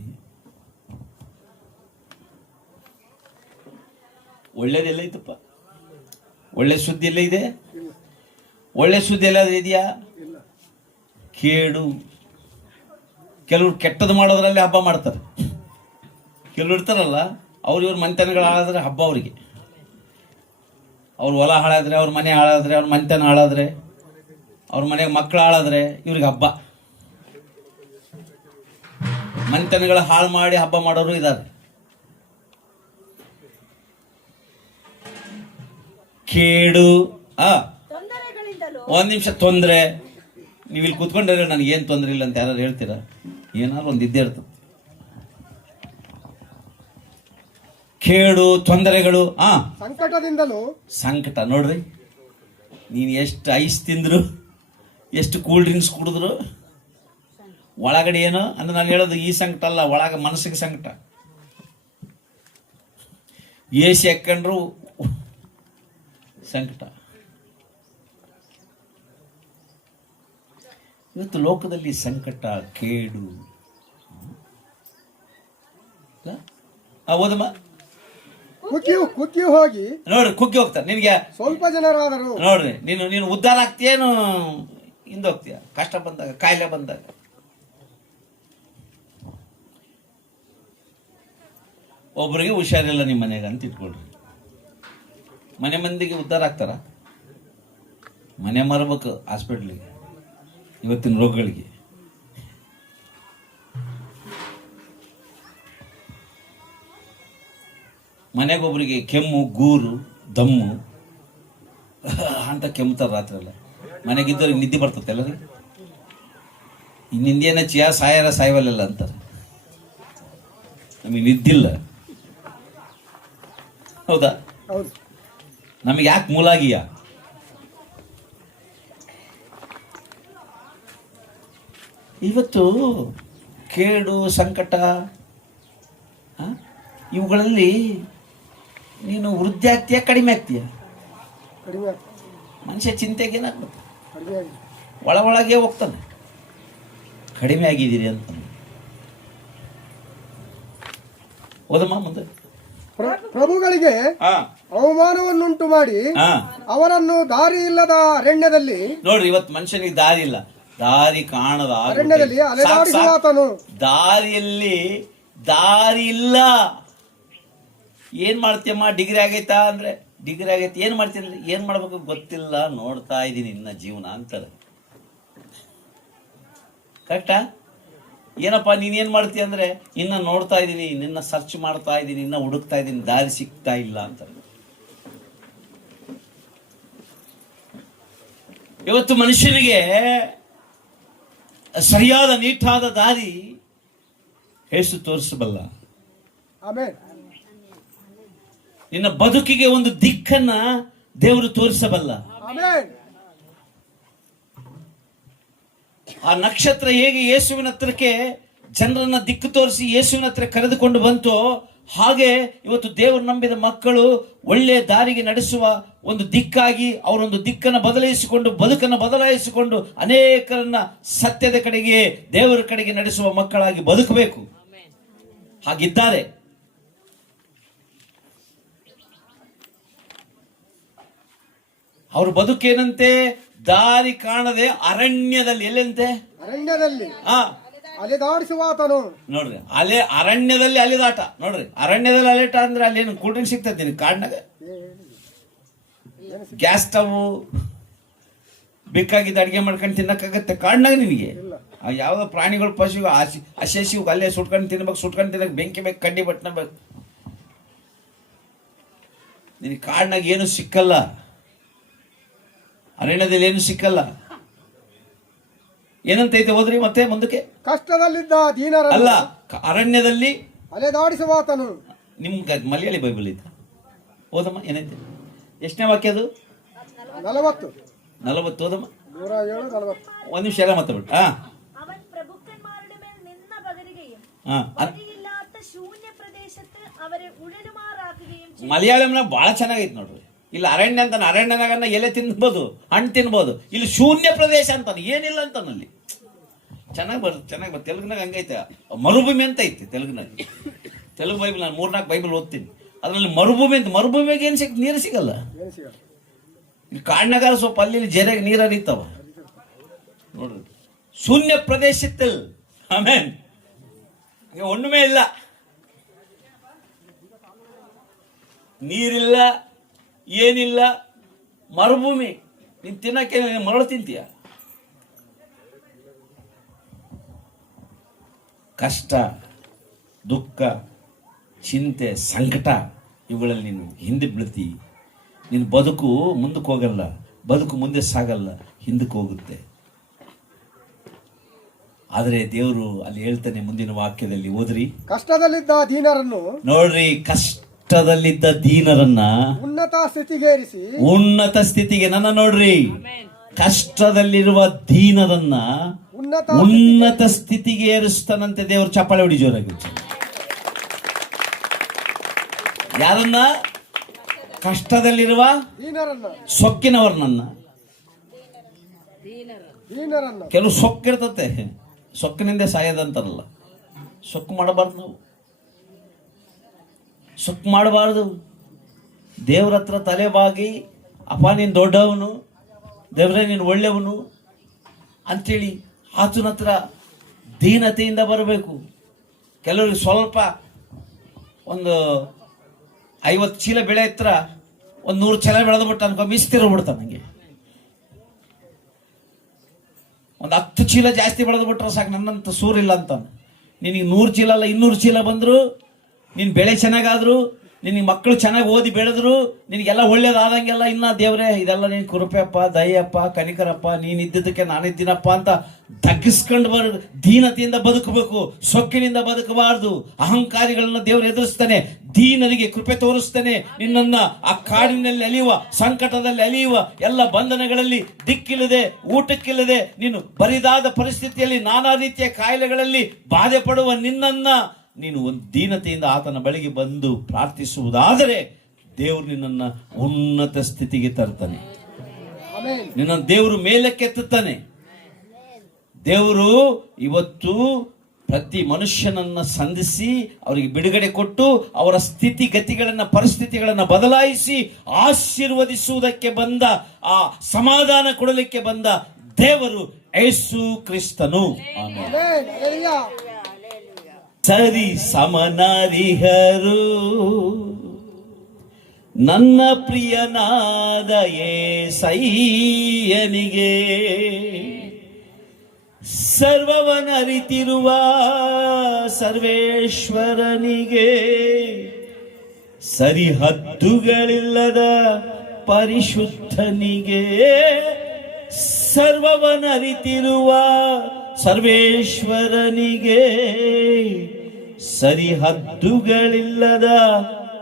ಒಳ್ಳೇದೆಲ್ಲ ಐತಪ್ಪ. ಒಳ್ಳೆ ಸುದ್ದಿ ಎಲ್ಲ ಇದೆ? ಒಳ್ಳೆ ಸುದ್ದಿ ಎಲ್ಲಾದ್ರೂ ಇದೆಯಾ? ಕೇಡು. ಕೆಲವರು ಕೆಟ್ಟದ್ದು ಮಾಡೋದ್ರಲ್ಲಿ ಹಬ್ಬ ಮಾಡ್ತಾರೆ. ಕೆಲವರು ಇರ್ತಾರಲ್ಲ, ಇವ್ರ ಮನೆತನಗಳು ಹಾಳಾದ್ರೆ ಹಬ್ಬ ಅವರಿಗೆ. ಅವ್ರ ಹೊಲ ಹಾಳಾದ್ರೆ, ಅವ್ರ ಮನೆ ಹಾಳಾದ್ರೆ, ಅವ್ರ ಮನೆತನ ಹಾಳಾದ್ರೆ, ಅವ್ರ ಮನೆಗೆ ಮಕ್ಕಳು ಹಾಳಾದ್ರೆ ಇವ್ರಿಗೆ ಹಬ್ಬ. ಮನೆತನಗಳ ಹಾಳು ಮಾಡಿ ಹಬ್ಬ ಮಾಡೋರು ಇದ್ದಾರೆ. ಕೇಡು. ಒಂದ್ ನಿಮಿಷ. ತೊಂದರೆ. ನೀವು ಇಲ್ಲಿ ಕೂತ್ಕೊಂಡ್ರೆ ನನಗೆ ಏನು ತೊಂದರೆ ಇಲ್ಲ ಅಂತ ಯಾರು ಹೇಳ್ತೀರಾ? ಏನಾದ್ರು ಒಂದು ಇದ್ದೇ ಇರ್ತದೆ. ಕೇಡು, ತೊಂದರೆಗಳು, ಸಂಕಟ. ನೋಡ್ರಿ, ನೀನು ಎಷ್ಟು ಐಸ್ ತಿಂದ್ರು, ಎಷ್ಟು ಕೂಲ್ ಡ್ರಿಂಕ್ಸ್ ಕುಡಿದ್ರು, ಒಳಗಡೆ ಏನೋ ಅಂದ್ರೆ ನಾನು ಹೇಳೋದು ಈ ಸಂಕಟ ಅಲ್ಲ, ಒಳಗ ಮನಸ್ಸಿಗೆ ಸಂಕಟ. AC ಹಾಕೊಂಡ್ರು ಸಂಕಟ. ಇವತ್ತು ಲೋಕದಲ್ಲಿ ಸಂಕಟ, ಕೇಡು. ಓದಮ್ಮ. ಕುಗ್ಗಿ ಹೋಗಿ ನೋಡ್ರಿ, ಕುಗ್ಗಿ ಹೋಗ್ತಾರೆ. ನಿನ್ಗೆ ಸ್ವಲ್ಪ ಜನರಾದರು. ನೋಡ್ರಿ, ನೀನು ಉದ್ಧಾರ ಆಗ್ತೀಯೇನು ಹಿಂದೆ ಹೋಗ್ತೀಯ? ಕಷ್ಟ ಬಂದಾಗ, ಕಾಯಿಲೆ ಬಂದಾಗ. ಒಬ್ಬರಿಗೆ ಹುಷಾರಿಲ್ಲ ನಿಮ್ಮ ಮನೆಗೆ ಅಂತ ಇಟ್ಕೊಳ್ರಿ. ಮನೆ ಮಂದಿಗೆ ಉದ್ಧಾರ ಆಗ್ತಾರ? ಮನೆ ಮಾರ್ಬೇಕು ಹಾಸ್ಪಿಟ್ಲಿಗೆ, ಇವತ್ತಿನ ರೋಗಗಳಿಗೆ. ಮನೆಗೊಬ್ಬರಿಗೆ ಕೆಮ್ಮು, ಗೂರು, ದಮ್ಮು ಅಂತ ಕೆಮ್ತಾರ ರಾತ್ರಿ ಎಲ್ಲ. ಮನೆಗಿದ್ದವ್ರಿಗೆ ನಿದ್ದೆ ಬರ್ತದೆ ಎಲ್ಲರಿಗೆ. ನಿಂದೇನ ಚಿಯಾ ಸಾಯಾರ ಸಾಯವಲ್ಲ ಅಂತಾರೆ. ನಮಗೆ ನಿದ್ದಿಲ್ಲ, ಹೌದಾ? ಹೌದು. ನಮಗೆ ಯಾಕೆ ಮೂಲಾಗಿಯ? ಇವತ್ತು ಕೇಡು ಸಂಕಟ ಇವುಗಳಲ್ಲಿ ನೀನು ವೃದ್ಧಿ ಆಗ್ತೀಯ, ಕಡಿಮೆ ಆಗ್ತೀಯ? ಕಡಿಮೆ ಆಗ್ತದೆ. ಮನುಷ್ಯ ಚಿಂತೆಗೆ ಏನಾಗ್ಬೇಕು, ಕಡಿಮೆ ಆಗಿದೆ. ಒಳಗೆ ಹೋಗ್ತಾನೆ. ಕಡಿಮೆ ಆಗಿದ್ದೀರಿ ಅಂತ ಓದಮ್ಮ ಮುಂದೆ. ಪ್ರಭುಗಳಿಗೆ ಅವಮಾನವನ್ನುಂಟು ಮಾಡಿ ಅವರನ್ನು ದಾರಿ ಇಲ್ಲದ ಅರಣ್ಯದಲ್ಲಿ, ನೋಡ್ರಿ, ಇವತ್ತು ಮನುಷ್ಯನಿಗೆ ದಾರಿ ಇಲ್ಲ, ದಾರಿ ಕಾಣದ ಅರಣ್ಯದಲ್ಲಿ ಅಲೆದಾಡಿಸುವಾತನು. ದಾರಿಯಲ್ಲಿ ದಾರಿ ಇಲ್ಲ. ಏನ್ ಮಾಡ್ತೀಯಮ್ಮ? ಡಿಗ್ರಿ ಆಗೈತಾ ಅಂದ್ರೆ ಡಿಗ್ರಿ ಆಗೈತೆ. ಏನ್ ಮಾಡ್ತೀನಿ? ಏನ್ ಮಾಡ್ಬೇಕು ಗೊತ್ತಿಲ್ಲ, ನೋಡ್ತಾ ಇದ್ದೀನಿ ಇನ್ನ ಜೀವನ ಅಂತಾರೆ. ಕರೆಕ್ಟಾ? ಏನಪ್ಪ ನೀನೇನ್ ಮಾಡ್ತೀಯ ಅಂದ್ರೆ ಇನ್ನ ನೋಡ್ತಾ ಇದ್ದೀನಿ, ನಿನ್ನ ಸರ್ಚ್ ಮಾಡ್ತಾ ಇದ್ದೀನಿ, ಇನ್ನ ಹುಡುಕ್ತಾ ಇದ್ದೀನಿ, ದಾರಿ ಸಿಗ್ತಾ ಇಲ್ಲ ಅಂತಾರೆ. ಇವತ್ತು ಮನುಷ್ಯನಿಗೆ ಸರಿಯಾದ ನೀಟಾದ ದಾರಿ ಯೇಸು ತೋರಿಸಬಲ್ಲ. ಆಮೆನ್. ನಿನ್ನ ಬದುಕಿಗೆ ಒಂದು ದಿಕ್ಕನ್ನ ದೇವರು ತೋರಿಸಬಲ್ಲ. ಆಮೆನ್. ಆ ನಕ್ಷತ್ರ ಹೇಗೆ ಯೇಸುವಿನ ಹತ್ರಕ್ಕೆ ಜನರನ್ನ ದಿಕ್ಕು ತೋರಿಸಿ ಯೇಸುವಿನ ಹತ್ರ ಕರೆದುಕೊಂಡು ಬಂತು, ಹಾಗೆ ಇವತ್ತು ದೇವರು ನಂಬಿದ ಮಕ್ಕಳು ಒಳ್ಳೆಯ ದಾರಿಗೆ ನಡೆಸುವ ಒಂದು ದಿಕ್ಕಾಗಿ ಅವರೊಂದು ದಿಕ್ಕನ್ನು ಬದಲಾಯಿಸಿಕೊಂಡು, ಬದುಕನ್ನು ಬದಲಾಯಿಸಿಕೊಂಡು ಅನೇಕರನ್ನ ಸತ್ಯದ ಕಡೆಗೆ, ದೇವರ ಕಡೆಗೆ ನಡೆಸುವ ಮಕ್ಕಳಾಗಿ ಬದುಕಬೇಕು. ಹಾಗಿದ್ದಾರೆ. ಅವ್ರ ಬದುಕೇನಂತೆ? ದಾರಿ ಕಾಣದೆ ಅರಣ್ಯದಲ್ಲಿ. ಎಲ್ಲಂತೆ? ಅರಣ್ಯದಲ್ಲಿ ಅಲೆದಾಡಿಸುವಾತನು. ನೋಡ್ರಿ, ಅರಣ್ಯದಲ್ಲಿ ಅಲೆದಾಟ. ನೋಡ್ರಿ, ಅರಣ್ಯದಲ್ಲಿ ಅಲೆಟ ಅಂದ್ರೆ ಅಲ್ಲಿ ಏನು ಕೂಲ್ ಡ್ರಿಂಕ್ ಸಿಗ್ತದೆ ಕಾಡ್ನಾಗ? ಗ್ಯಾಸ್ ಸ್ಟವ್ ಬೇಕಾಗಿದ್ದು ಅಡಿಗೆ ಮಾಡ್ಕೊಂಡು ತಿನ್ನಕ್ಕಾಗತ್ತೆ ಕಾಡ್ನಾಗ ನಿನಗೆ? ಯಾವ್ದೋ ಪ್ರಾಣಿಗಳು ಪಶು ಹಸಿವು ಅಲ್ಲೇ ಸುಟ್ಕೊಂಡು ತಿನ್ಬೇಕು, ಸುಟ್ಕೊಂಡು ತಿನ್ನಕ್ ಬೆಂಕಿ ಬೇಕು, ಕಡ್ಡಿ ಬಟ್ಟನ ಬೇಕು. ನಿನಗೆ ಕಾಡ್ನಾಗ ಏನು ಸಿಕ್ಕಲ್ಲ, ಅರಣ್ಯದಲ್ಲಿ ಏನು ಸಿಕ್ಕಲ್ಲ. ಏನಂತೈತೆ ಓದ್ರಿ ಮತ್ತೆ ಮುಂದಕ್ಕೆ? ಕಷ್ಟದಲ್ಲಿದ್ದ ದೀನರ ಅಲ್ಲ, ಅರಣ್ಯದಲ್ಲಿ ಅಲೆದಾಡಿಸುವಾತನು. ನಿಮ್ಗೆ ಮಲಯಾಳಿ ಬೈಬಲ್ ಐತೆ, ಓದಮ್ಮ. ಏನೈತೆ? ಎಷ್ಟನೇ ವಾಕ್ಯ ಅದು? 40 ಓದಮ್ಮ. 107:40. ಒಂದ್ ನಿಮಿಷ ಎಲ್ಲ ಮಾತಾಡ್ಬಿಟ್ಟು. അവൻ പ്രഭുക്കന്മാരുടെ മേൽ നിന്ന പകരുകയും വഴിയില്ലാത്ത ശൂന്യ പ്രദേശത്ത് അവരെ ഉഴലുമാറാക്കുകയും ചെയ്തു. ಮಲಯಾಳಂನ ಬಹಳ ಚೆನ್ನಾಗೈತೆ ನೋಡ್ರಿ. ಇಲ್ಲಿ ಅರಣ್ಯ ಅಂತಾನೆ, ಅರಣ್ಯನಾಗ ಎಲೆ ತಿನ್ಬೋದು, ಹಣ್ಣು ತಿನ್ಬೋದು. ಇಲ್ಲಿ ಶೂನ್ಯ ಪ್ರದೇಶ ಅಂತಾನೆ, ಏನಿಲ್ಲ ಅಂತಾನಲ್ಲಿ. ಚೆನ್ನಾಗಿ ಬರುತ್ತೆ. ತೆಲುಗಿನಾಗ ಹಂಗೈತೆ, ಮರುಭೂಮಿ ಅಂತ ಐತಿ ತೆಲುಗಿನಾಗ. ತೆಲುಗು ಬೈಬಲ್ ನಾನು 3-4 ಬೈಬಲ್ ಓದ್ತೀನಿ, ಅದರಲ್ಲಿ ಮರುಭೂಮಿ ಅಂತ. ಮರುಭೂಮಿಗೆ ಏನು ನೀರು ಸಿಗಲ್ಲ. ಇಲ್ಲಿ ಕಾಡ್ನಾಗಾರ ಸ್ವಲ್ಪ ಅಲ್ಲಿ ಜೆರೆಗೆ ನೀರು ಹರಿತಾವ ನೋಡ್ರಿ. ಶೂನ್ಯ ಪ್ರದೇಶದಲ್ಲಿ ಆಮೇನ್ ಒಣ್ಣುಮೇ ಇಲ್ಲ, ನೀರಿಲ್ಲ, ಏನಿಲ್ಲ, ಮರುಭೂಮಿ. ನೀನ್ ತಿನ್ನಕ್ಕೆ ಮರಳು ತಿಂತೀಯ? ಕಷ್ಟ, ದುಃಖ, ಚಿಂತೆ, ಸಂಕಟ ಇವುಗಳಲ್ಲಿ ನೀನು ಹಿಂದೆ ಬೀಳ್ತಿ. ನಿನ್ನ ಬದುಕು ಮುಂದಕ್ಕೆ ಹೋಗಲ್ಲ, ಬದುಕು ಮುಂದೆ ಸಾಗಲ್ಲ, ಹಿಂದಕ್ಕೆ ಹೋಗುತ್ತೆ. ಆದರೆ ದೇವರು ಅಲ್ಲಿ ಹೇಳ್ತಾನೆ ಮುಂದಿನ ವಾಕ್ಯದಲ್ಲಿ, ಓದ್ರಿ. ಕಷ್ಟದಲ್ಲಿದ್ದ ದೀನರನ್ನು, ನೋಡ್ರಿ, ಕಷ್ಟದಲ್ಲಿದ್ದ ದೀನರನ್ನ ಉನ್ನತ ಸ್ಥಿತಿಗೆ ನನ್ನ ನೋಡ್ರಿ, ಕಷ್ಟದಲ್ಲಿರುವ ದೀನರನ್ನ ಉನ್ನತ ಸ್ಥಿತಿಗೆ ಏರಿಸ್ತಾನಂತೆ ದೇವರು. ಚಪ್ಪಾಳೆ ಹೊಡಿ ಜೋರಾಗಿ. ಯಾರನ್ನ? ಕಷ್ಟದಲ್ಲಿರುವ ಸೊಕ್ಕಿನವರನ್ನ. ಕೆಲವು ಸೊಕ್ಕಿರ್ತತೆ, ಸೊಕ್ಕಿನಿಂದ ಸಾಯೋದಂತಾರಲ್ಲ, ಸೊಕ್ಕು ಮಾಡಬಾರ್ದು. ನಾವು ಸೊಕ್ಕು ಮಾಡಬಾರ್ದು. ದೇವ್ರ ಹತ್ರ ತಲೆ ಬಾಗಿ, ಅಪ್ಪ ನೀನು ದೊಡ್ಡವನು, ದೇವ್ರೆ ನೀನು ಒಳ್ಳೆಯವನು ಅಂಥೇಳಿ ಆತನ ಹತ್ರ ದೀನತೆಯಿಂದ ಬರಬೇಕು. ಕೆಲವರಿಗೆ ಸ್ವಲ್ಪ ಒಂದು 50 ಚೀಲ ಬೆಳೆ ಹತ್ರ ಒಂದು 100 ಚೀಲ ಬೆಳೆದ್ಬಿಟ್ಟು ಅನ್ಕೊ ಮಿಸ್ತಿರೋಗ್ಬಿಡ್ತಾನೆ. ನನಗೆ ಒಂದು 10 ಚೀಲ ಜಾಸ್ತಿ ಬೆಳೆದ್ಬಿಟ್ರೆ ಸಾಕು, ನನ್ನಂತ ಸೂರಿಲ್ಲ ಅಂತಾನೆ. ನಿನಗೆ 100 ಚೀಲ ಅಲ್ಲ 200 ಚೀಲ ಬಂದ್ರು, ನಿನ್ನ ಬೆಳೆ ಚೆನ್ನಾಗಾದ್ರು, ನಿನಗೆ ಮಕ್ಕಳು ಚೆನ್ನಾಗಿ ಓದಿ ಬೆಳೆದ್ರು ನಿನಗೆಲ್ಲ ಒಳ್ಳೇದಾದಂಗೆಲ್ಲ ಇನ್ನ ದೇವ್ರೆ ಇದೆಲ್ಲ ನೀನು ಕೃಪೆಯಪ್ಪ, ದಯಪ್ಪ, ಕನಿಕರಪ್ಪ, ನೀನ್ ಇದ್ದಿದ್ದಕ್ಕೆ ನಾನಿದ್ದೀನಪ್ಪ ಅಂತ ತಗ್ಗಿಸ್ಕೊಂಡು ದೀನತೆಯಿಂದ ಬದುಕಬೇಕು, ಸೊಕ್ಕಿನಿಂದ ಬದುಕಬಾರ್ದು. ಅಹಂಕಾರಿಗಳನ್ನ ದೇವರು ಎದುರಿಸ್ತಾನೆ, ದೀನರಿಗೆ ಕೃಪೆ ತೋರಿಸ್ತಾನೆ. ನಿನ್ನನ್ನ ಆ ಕಾಡಿನಲ್ಲಿ ಅಲಿಯುವ, ಸಂಕಟದಲ್ಲಿ ಅಲಿಯುವ, ಎಲ್ಲ ಬಂಧನಗಳಲ್ಲಿ ದಿಕ್ಕಿಲ್ಲದೆ, ಊಟಕ್ಕಿಲ್ಲದೆ, ನೀನು ಬರಿದಾದ ಪರಿಸ್ಥಿತಿಯಲ್ಲಿ, ನಾನಾ ರೀತಿಯ ಕಾಯಿಲೆಗಳಲ್ಲಿ ಬಾಧೆ ಪಡುವ ನಿನ್ನನ್ನ ನೀನು ಒಂದು ದೀನತೆಯಿಂದ ಆತನ ಬಳಿಗೆ ಬಂದು ಪ್ರಾರ್ಥಿಸುವುದಾದರೆ ದೇವರು ನಿನ್ನನ್ನ ಉನ್ನತ ಸ್ಥಿತಿಗೆ ತರ್ತಾನೆ. ಆಮೆನ್. ನಿನ್ನ ದೇವರು ಮೇಲಕ್ಕೆತ್ತುತ್ತಾನೆ. ದೇವರು ಇವತ್ತು ಪ್ರತಿ ಮನುಷ್ಯನನ್ನ ಸಂಧಿಸಿ ಅವರಿಗೆ ಬಿಡುಗಡೆ ಕೊಟ್ಟು ಅವರ ಸ್ಥಿತಿಗತಿಗಳನ್ನ, ಪರಿಸ್ಥಿತಿಗಳನ್ನ ಬದಲಾಯಿಸಿ ಆಶೀರ್ವದಿಸುವುದಕ್ಕೆ ಬಂದ, ಆ ಸಮಾಧಾನ ಕೊಡಲಿಕ್ಕೆ ಬಂದ ದೇವರು ಯೇಸು ಕ್ರಿಸ್ತನು. ಆಮೆನ್. ಆಮೆನ್. ಹಲ್ಲೆಲೂಯಾ. ಸರಿ ಸಮನಾರಿಹರು ನನ್ನ ಪ್ರಿಯನಾದ ಯೇಸಯ್ಯನಿಗೆ, ಸರ್ವವನರಿತಿರುವ ಸರ್ವೇಶ್ವರನಿಗೆ, ಸರಿಹದ್ದುಗಳಿಲ್ಲದ ಪರಿಶುದ್ಧನಿಗೆ, ಸರ್ವವನರಿತಿರುವ ಸರ್ವೇಶ್ವರನಿಗೆ, ಸರಿಹದ್ದುಗಳಿಲ್ಲದ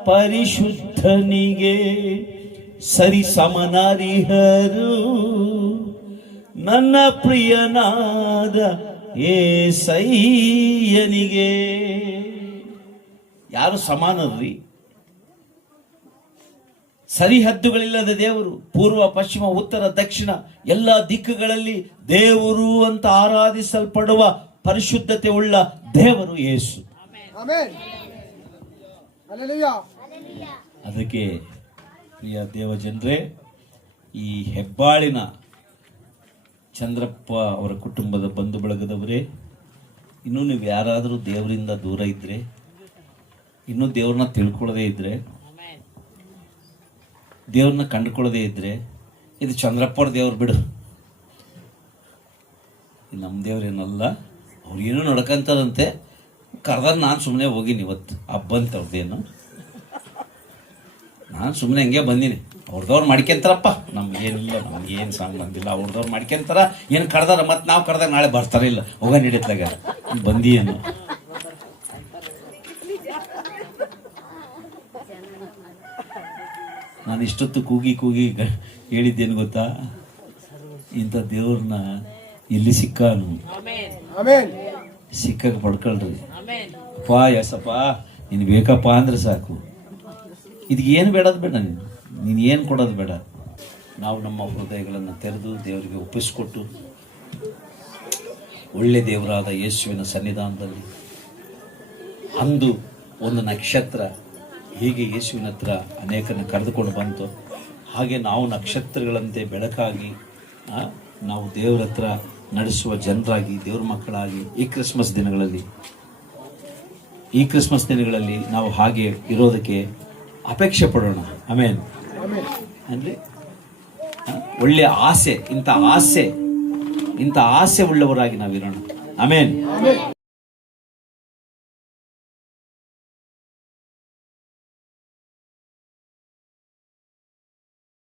ಪರಿಶುದ್ಧನಿಗೆ, ಸರಿ ಸಮನಾರಿಹರು ನನ್ನ ಪ್ರಿಯನಾದ ಯೇಸಯ್ಯನಿಗೆ. ಯಾರು ಸಮಾನರ್ರಿ? ಸರಿಹದ್ದುಗಳಿಲ್ಲದ ದೇವರು, ಪೂರ್ವ, ಪಶ್ಚಿಮ, ಉತ್ತರ, ದಕ್ಷಿಣ ಎಲ್ಲ ದಿಕ್ಕುಗಳಲ್ಲಿ ದೇವರು ಅಂತ ಆರಾಧಿಸಲ್ಪಡುವ ಪರಿಶುದ್ಧತೆ ಉಳ್ಳ ದೇವರು ಯೇಸು. ಆಮೆನ್. ಹಲ್ಲೆಲೂಯಾ. ಅದಕ್ಕೆ ಪ್ರಿಯ ದೇವಜನರೇ, ಈ ಹೆಬ್ಬಾಳಿನ ಚಂದ್ರಪ್ಪ ಅವರ ಕುಟುಂಬದ ಬಂಧು ಬಳಗದವರೇ, ಇನ್ನೂ ನೀವು ಯಾರಾದರೂ ದೇವರಿಂದ ದೂರ ಇದ್ರೆ, ಇನ್ನೂ ದೇವ್ರನ್ನ ತಿಳ್ಕೊಳ್ಳದೇ ಇದ್ರೆ, ದೇವ್ರನ್ನ ಕಂಡುಕೊಳ್ಳದೇ ಇದ್ರೆ, ಇದು ಚಂದ್ರಪ್ಪವ್ರ ದೇವ್ರು ಬಿಡು, ನಮ್ಮ ದೇವ್ರೇನಲ್ಲ, ಅವ್ರು ಏನೋ ನಡ್ಕಂತಾರಂತೆ, ಕರ್ದಾಗ ನಾನು ಸುಮ್ಮನೆ ಹೋಗಿನಿ. ಇವತ್ತು ಹಬ್ಬ ಅಂತ ಅವ್ರದ್ದೇನು, ನಾನು ಸುಮ್ಮನೆ ಹಂಗೆ ಬಂದೀನಿ. ಅವ್ರದವ್ರು ಮಾಡ್ಕೊಂತಾರಪ್ಪ, ನಮ್ಗೇನಿಲ್ಲ, ನಮ್ಗೇನು ಸಾಂಗ್ ಬಂದಿಲ್ಲ, ಅವ್ರದವ್ರು ಮಾಡ್ಕೊಂತಾರ. ಏನು ಕರೆದಾರ, ಮತ್ತೆ ನಾವು ಕರೆದಾಗ ನಾಳೆ ಬರ್ತಾರ, ಇಲ್ಲ ಹೋಗ ನಡೀತಾಗ ಬಂದಿ ಏನು. ನಾನು ಇಷ್ಟೊತ್ತು ಕೂಗಿ ಕೂಗಿ ಹೇಳಿದ್ದೇನು ಗೊತ್ತಾ, ಇಂಥ ದೇವ್ರನ್ನ ಎಲ್ಲಿ ಸಿಕ್ಕಾನು, ಆಮೆನ್. ಸಿಕ್ಕಾಗ ಪಡ್ಕೊಳ್ರಿ. ಅಪ್ಪ ಎಸಪ್ಪ ನೀನು ಬೇಕಪ್ಪ ಅಂದ್ರೆ ಸಾಕು. ಇದಕ್ಕೆ ಏನು ಬೇಡದು ಬೇಡ, ನೀನು ಏನು ಕೊಡೋದು ಬೇಡ. ನಾವು ನಮ್ಮ ಹೃದಯಗಳನ್ನು ತೆರೆದು ದೇವರಿಗೆ ಒಪ್ಪಿಸಿಕೊಟ್ಟು ಒಳ್ಳೆ ದೇವರಾದ ಯೇಸುವಿನ ಸನ್ನಿಧಾನದಲ್ಲಿ, ಅಂದು ಒಂದು ನಕ್ಷತ್ರ ಹೀಗೆ ಯೇಸುವಿನ ಹತ್ರ ಅನೇಕನ ಕರೆದುಕೊಂಡು ಬಂತು, ಹಾಗೆ ನಾವು ನಕ್ಷತ್ರಗಳಂತೆ ಬೆಳಕಾಗಿ ನಾವು ದೇವರ ಹತ್ರ ನಡೆಸುವ ಜನರಾಗಿ, ದೇವ್ರ ಮಕ್ಕಳಾಗಿ ಈ ಕ್ರಿಸ್ಮಸ್ ದಿನಗಳಲ್ಲಿ ನಾವು ಹಾಗೆ ಇರೋದಕ್ಕೆ ಅಪೇಕ್ಷೆ ಪಡೋಣ. ಆಮೇನ್. ಅಂದ್ರೆ ಒಳ್ಳೆಯ ಆಸೆ, ಇಂಥ ಆಸೆ ಉಳ್ಳವರಾಗಿ ನಾವಿರೋಣ. ಆಮೇನ್.